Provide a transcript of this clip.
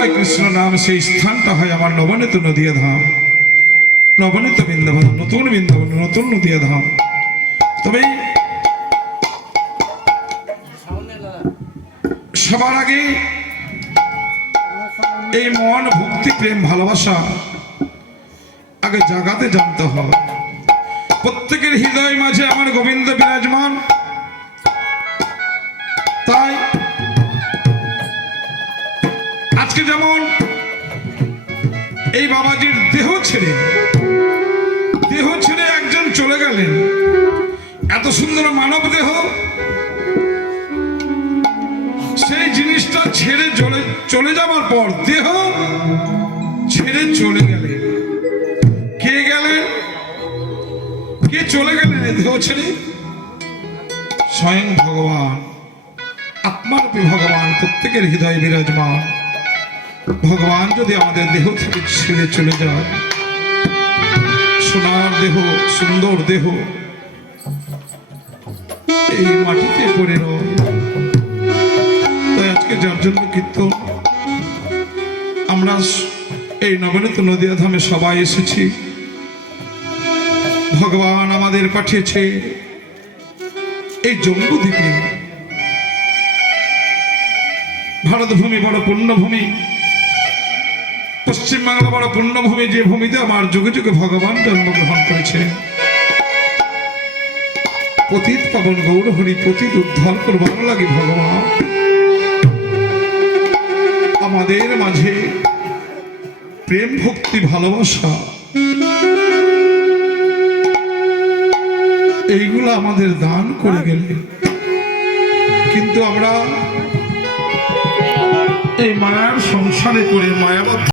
হয় কৃষ্ণ নাম, সেই স্থানটা হয় আমার নবনীত নদিয়া ধাম, নবনীত বৃন্দাবন, নতুন বৃন্দাবন, নতুন নদিয়া ধাম। তবে সবার আগে এই মন, ভক্তি, প্রেম, ভালোবাসা আগে জাগাতে জানতে হবে। প্রত্যেকের হৃদয় মাঝে আমার গোবিন্দ বিরাজমান। তাই আজকে যেমন এই বাবাজির দেহ ছেড়ে একজন চলে গেলেন, এত সুন্দর মানব দেহ, সেই জিনিসটা ছেড়ে চলে যাবার পর দেহ ছেড়ে চলে গেলেন। কে গেলেন? কে চলে গেলেন দেহ ছেড়ে? স্বয়ং ভগবান, আত্মারূপী ভগবান প্রত্যেকের হৃদয়ে বিরাজমান। ভগবান যদি আমাদের দেহ থেকে ছেড়ে চলে যায়, সোনার দেহ, সুন্দর দেহ এই মাটিতে পড়ে রয়। তাই আজকে যার জন্য কীর্তন, আমরা এই নবনীত নদিয়া ধামে সবাই এসেছি। ভগবান আমাদের পাঠিয়েছে এই জম্বুদ্বীপে। ভারতভূমি বড় পুণ্যভূমি, পশ্চিমবাংলা বড় পুণ্যভূমি, যে ভূমিতে আমার যুগে যুগে ভগবান জন্মগ্রহণ করেছে। পতিত পাবন গৌর হরি, পতিত উদ্ধার করবার লাগে ভগবান আমাদের মাঝে প্রেম, ভক্তি, ভালোবাসা এইগুলো আমাদের দান করে গেলে, কিন্তু আমরা এই মায়ার সংসারে করে মায়াবদ্ধ